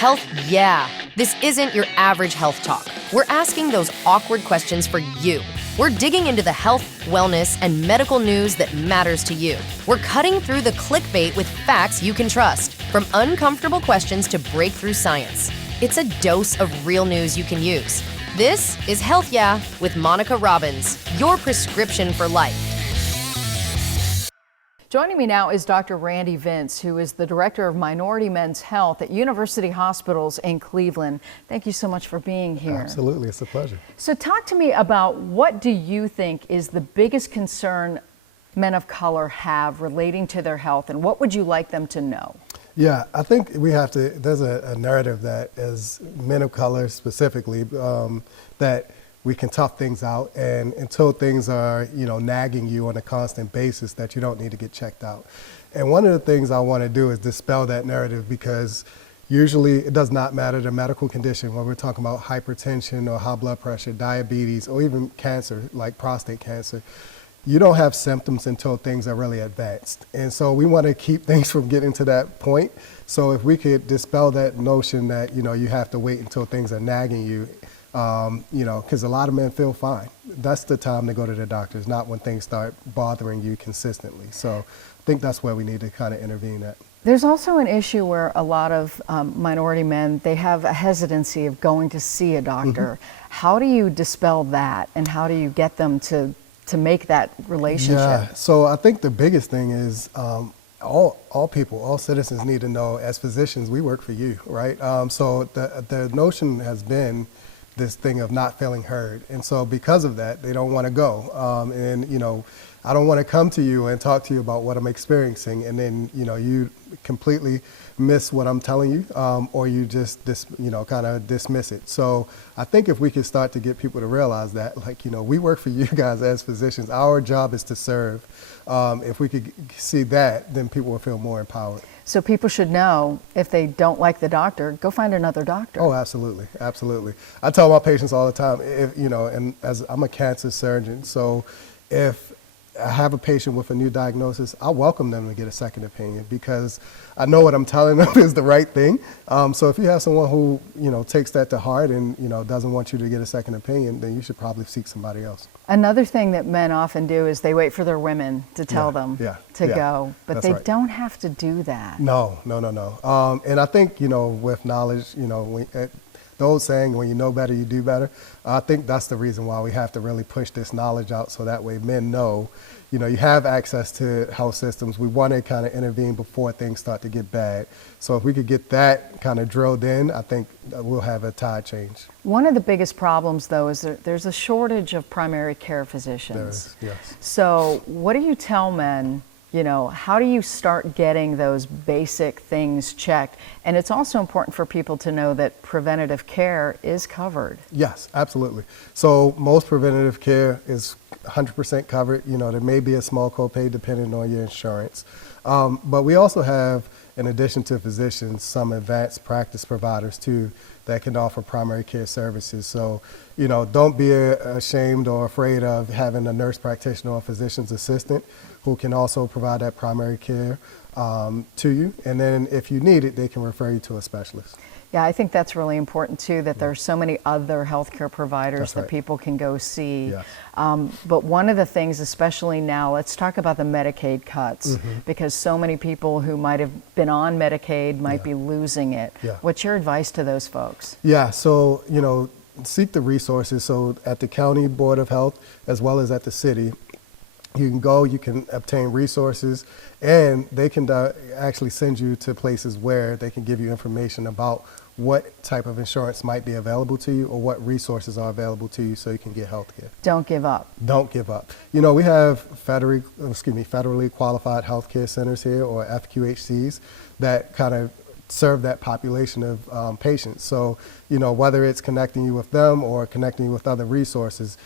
Health, yeah. This isn't your average health talk. We're asking those awkward questions for you. We're digging into the health, wellness, and medical news that matters to you. We're cutting through the clickbait with facts you can trust, from uncomfortable questions to breakthrough science. It's a dose of real news you can use. This is Health Yeah with Monica Robbins, your prescription for life. Joining me now is Dr. Randy Vince, who is the Director of Minority Men's Health at University Hospitals in Cleveland. Thank you so much for being here. Absolutely, it's a pleasure. So talk to me about what do you think is the biggest concern men of color have relating to their health, and what would you like them to know? Yeah, I think we have to, there's a narrative that as men of color specifically, that we can tough things out, and until things are, nagging you on a constant basis, that you don't need to get checked out. And one of the things I want to do is dispel that narrative, because usually it does not matter the medical condition, when we're talking about hypertension or high blood pressure, diabetes, or even cancer, like prostate cancer. You don't have symptoms until things are really advanced. And so we want to keep things from getting to that point. So if we could dispel that notion that, you have to wait until things are nagging you, because a lot of men feel fine. That's the time to go to the doctors, not when things start bothering you consistently. So I think that's where we need to kind of intervene at. There's also an issue where a lot of minority men, they have a hesitancy of going to see a doctor. Mm-hmm. How do you dispel that, and how do you get them to make that relationship? Yeah, so I think the biggest thing is all people, all citizens need to know, as physicians, we work for you, right? So the notion has been this thing of not feeling heard. And so because of that, they don't want to go. I don't want to come to you and talk to you about what I'm experiencing, and then, you completely miss what I'm telling you, or you just, kind of dismiss it. So I think if we could start to get people to realize that, we work for you guys as physicians. Our job is to serve. If we could see that, then people will feel more empowered. So people should know, if they don't like the doctor, go find another doctor. Oh, absolutely, absolutely. I tell my patients all the time, and as I'm a cancer surgeon, so if I have a patient with a new diagnosis, I welcome them to get a second opinion, because I know what I'm telling them is the right thing. So if you have someone who, takes that to heart and, doesn't want you to get a second opinion, then you should probably seek somebody else. Another thing that men often do is they wait for their women to tell them to go, but that's they right. don't have to do that. No. And I think, with knowledge, the old saying, when you know better, you do better. I think that's the reason why we have to really push this knowledge out, so that way men know, you have access to health systems. We want to kind of intervene before things start to get bad. So if we could get that kind of drilled in, I think we'll have a tide change. One of the biggest problems, though, is that there's a shortage of primary care physicians. There is, yes. So what do you tell men? How do you start getting those basic things checked? And it's also important for people to know that preventative care is covered. Yes, absolutely. So most preventative care is 100% covered. There may be a small copay depending on your insurance. But we also have, in addition to physicians, some advanced practice providers too that can offer primary care services. So, don't be ashamed or afraid of having a nurse practitioner or physician's assistant who can also provide that primary care to you. And then if you need it, they can refer you to a specialist. Yeah, I think that's really important too, that there's so many other healthcare providers that people can go see. Yes. But one of the things, especially now, let's talk about the Medicaid cuts, because so many people who might have been on Medicaid might be losing it. Yeah. What's your advice to those folks? Yeah, so, seek the resources. So at the County Board of Health, as well as at the city, you can go, you can obtain resources, and they can actually send you to places where they can give you information about what type of insurance might be available to you, or what resources are available to you, so you can get health care. Don't give up. Don't give up. We have federally qualified healthcare centers here, or FQHCs, that kind of serve that population of patients. So, whether it's connecting you with them or connecting you with other resources,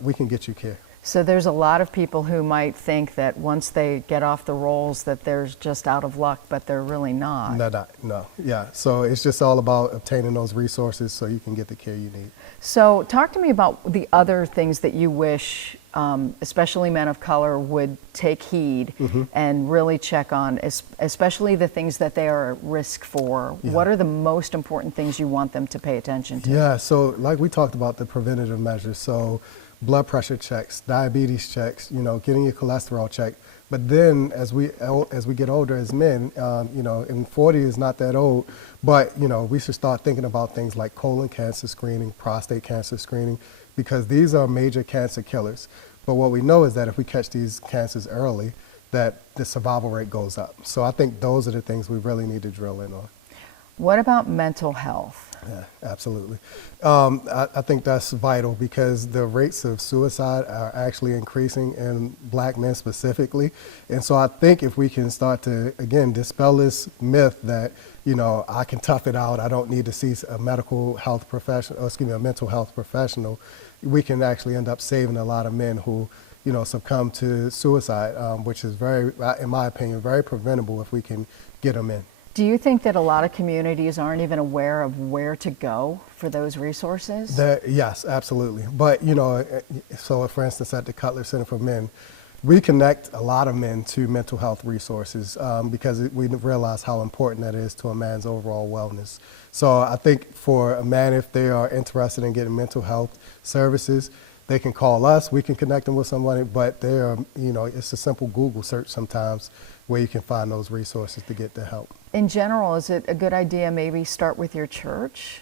we can get you care. So there's a lot of people who might think that once they get off the rolls that they're just out of luck, but they're really not. No. Yeah. So it's just all about obtaining those resources so you can get the care you need. So talk to me about the other things that you wish especially men of color, would take heed and really check on, especially the things that they are at risk for? Yeah. What are the most important things you want them to pay attention to? Yeah, so like we talked about the preventative measures, so blood pressure checks, diabetes checks, getting your cholesterol checked. But then as we get older as men, and 40 is not that old, but we should start thinking about things like colon cancer screening, prostate cancer screening, because these are major cancer killers. But what we know is that if we catch these cancers early, that the survival rate goes up. So I think those are the things we really need to drill in on. What about mental health? Yeah, absolutely. I think that's vital because the rates of suicide are actually increasing in black men specifically. And so I think if we can start to, again, dispel this myth that, I can tough it out, I don't need to see a mental health professional, we can actually end up saving a lot of men who, succumb to suicide, which is very, in my opinion, very preventable if we can get them in. Do you think that a lot of communities aren't even aware of where to go for those resources? Yes, absolutely. But, so for instance, at the Cutler Center for Men, we connect a lot of men to mental health resources because we realize how important that is to a man's overall wellness. So I think for a man, if they are interested in getting mental health services, they can call us, we can connect them with somebody, but they are, it's a simple Google search sometimes where you can find those resources to get the help. In general, is it a good idea maybe start with your church?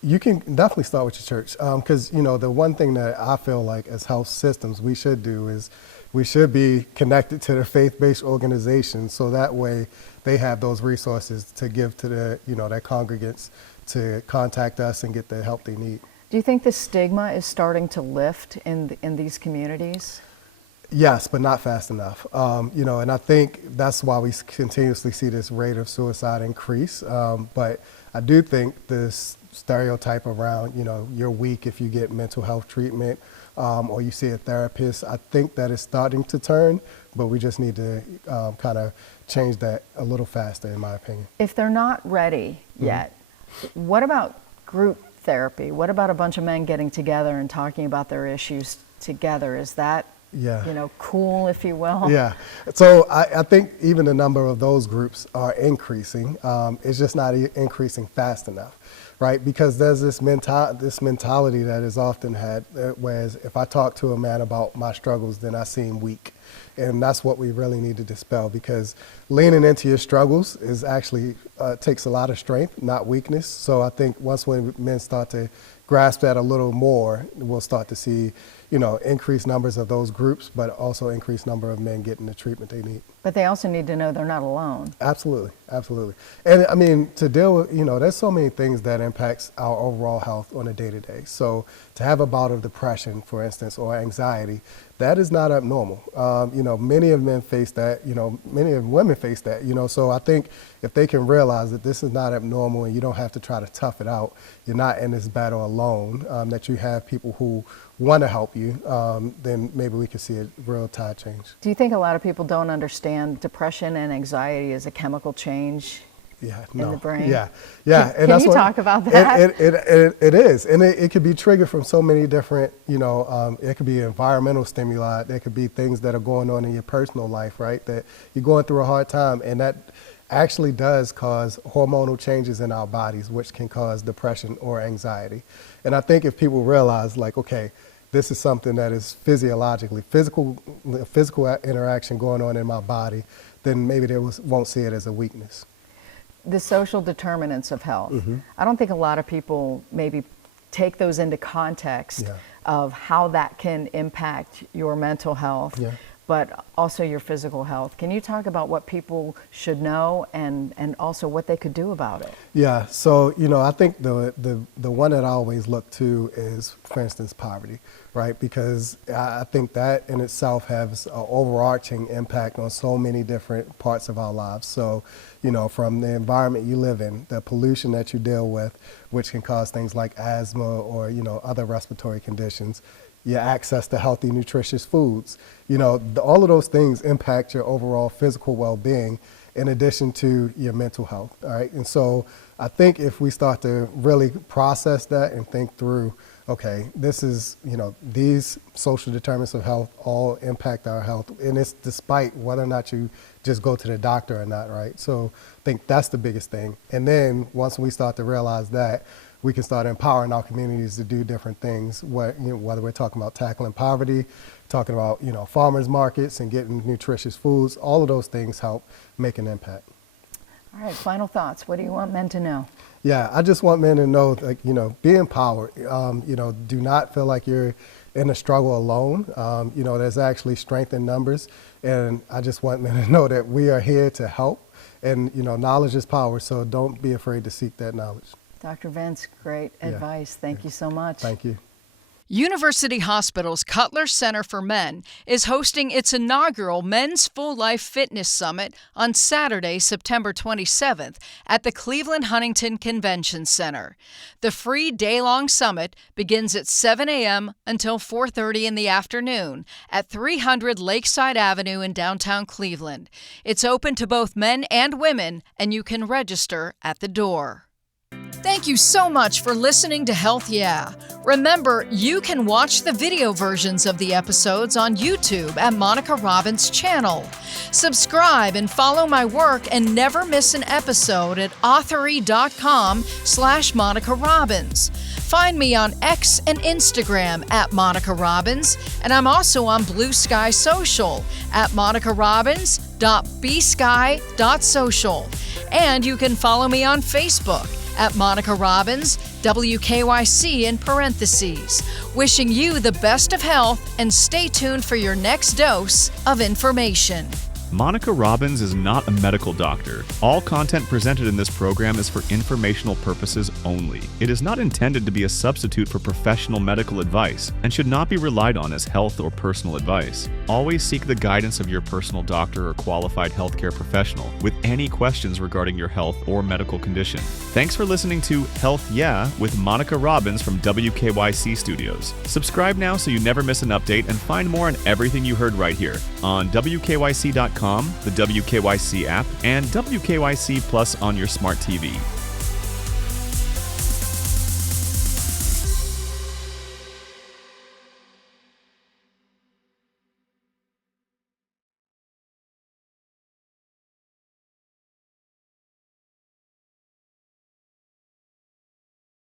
You can definitely start with your church because, the one thing that I feel like as health systems we should do is we should be connected to the faith-based organizations so that way they have those resources to give to their congregants to contact us and get the help they need. Do you think the stigma is starting to lift in these communities? Yes, but not fast enough. And I think that's why we continuously see this rate of suicide increase. But I do think this stereotype around, you're weak if you get mental health treatment or you see a therapist, I think that is starting to turn, but we just need to kind of change that a little faster, in my opinion. If they're not ready yet, what about group therapy? What about a bunch of men getting together and talking about their issues together? Is that cool, if you will? Yeah. So I think even the number of those groups are increasing. It's just not increasing fast enough, right? Because there's this mentality that is often had, whereas if I talk to a man about my struggles, then I seem weak. And that's what we really need to dispel, because leaning into your struggles is actually takes a lot of strength, not weakness. So I think once when men start to grasp that a little more, we'll start to see, increased numbers of those groups, but also increased number of men getting the treatment they need. But they also need to know they're not alone. Absolutely, absolutely. And I mean, to deal with, there's so many things that impacts our overall health on a day-to-day. So to have a bout of depression, for instance, or anxiety, that is not abnormal. Many of men face that, many of women face that, so I think if they can realize that this is not abnormal and you don't have to try to tough it out, you're not in this battle alone, that you have people who want to help you, then maybe we can see a real tide change. Do you think a lot of people don't understand depression and anxiety is a chemical change in the brain? Yeah. Can you talk about that? It is, and it could be triggered from so many different, it could be environmental stimuli, there could be things that are going on in your personal life, right, that you're going through a hard time, and that actually does cause hormonal changes in our bodies, which can cause depression or anxiety. And I think if people realize, like, okay, this is something that is physical interaction going on in my body, then maybe they won't see it as a weakness. The social determinants of health. I don't think a lot of people maybe take those into context of how that can impact your mental health, but also your physical health. Can you talk about what people should know and also what they could do about it? Yeah, so, I think the one that I always look to is, for instance, poverty, right? Because I think that in itself has an overarching impact on so many different parts of our lives. So, from the environment you live in, the pollution that you deal with, which can cause things like asthma or, other respiratory conditions, your access to healthy, nutritious foods. All of those things impact your overall physical well-being in addition to your mental health, all right? And so I think if we start to really process that and think through okay, this is, these social determinants of health all impact our health, and it's despite whether or not you just go to the doctor or not, right? So I think that's the biggest thing. And then once we start to realize that, we can start empowering our communities to do different things, whether we're talking about tackling poverty, talking about, farmers markets and getting nutritious foods, all of those things help make an impact. All right, final thoughts. What do you want men to know? Yeah, I just want men to know, be empowered. Do not feel like you're in a struggle alone. There's actually strength in numbers. And I just want men to know that we are here to help. And, knowledge is power, so don't be afraid to seek that knowledge. Dr. Vince, great advice. Thank you so much. Thank you. University Hospital's Cutler Center for Men is hosting its inaugural Men's Full Life Fitness Summit on Saturday, September 27th at the Cleveland Huntington Convention Center. The free day-long summit begins at 7 a.m. until 4:30 in the afternoon at 300 Lakeside Avenue in downtown Cleveland. It's open to both men and women, and you can register at the door. Thank you so much for listening to Health Yeah. Remember, you can watch the video versions of the episodes on YouTube at Monica Robbins' channel. Subscribe and follow my work and never miss an episode at author.com/Monica Robbins. Find me on X and Instagram at Monica Robbins, and I'm also on Blue Sky Social at monicarobbins.bsky.social. And you can follow me on Facebook at Monica Robbins, WKYC in parentheses. Wishing you the best of health, and stay tuned for your next dose of information. Monica Robbins is not a medical doctor. All content presented in this program is for informational purposes only. It is not intended to be a substitute for professional medical advice and should not be relied on as health or personal advice. Always seek the guidance of your personal doctor or qualified healthcare professional with any questions regarding your health or medical condition. Thanks for listening to Health Yeah with Monica Robbins from WKYC Studios. Subscribe now so you never miss an update, and find more on everything you heard right here on WKYC.com, the WKYC app, and WKYC Plus on your smart TV.